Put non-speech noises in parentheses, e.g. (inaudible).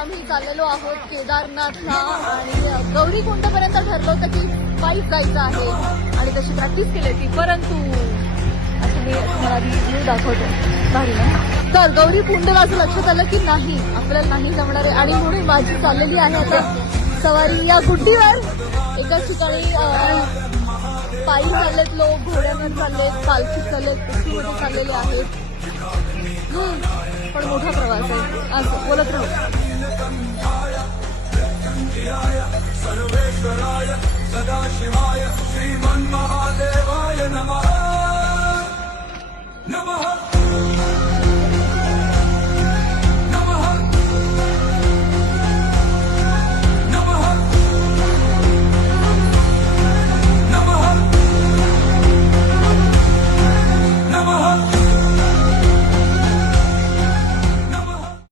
आम्ही चाललेलो आहोत केदारनाथला आणि गौरी कुंडपर्यंत ठरलं होतं की पायीच जायचं आहे. आणि तशी प्रॅक्टिस केली होती. परंतु असं मी तुम्हाला आधी दाखवतो. भारी ना? तर गौरी कुंडला असं लक्षात आलं की नाही. आपल्याला नाही जमणार आहे. आणि म्हणून माझी चाललेली आहे आता सवारी या गुड्डीवर. एकाच ठिकाणी पायी चाललेत लोक घोड्यावर चाललेत पालखी चाललेत एसटीमध्ये चाललेले आहेत. (gasps) पण मोठा प्रवास आहे. असं बोलत राहू. Namaha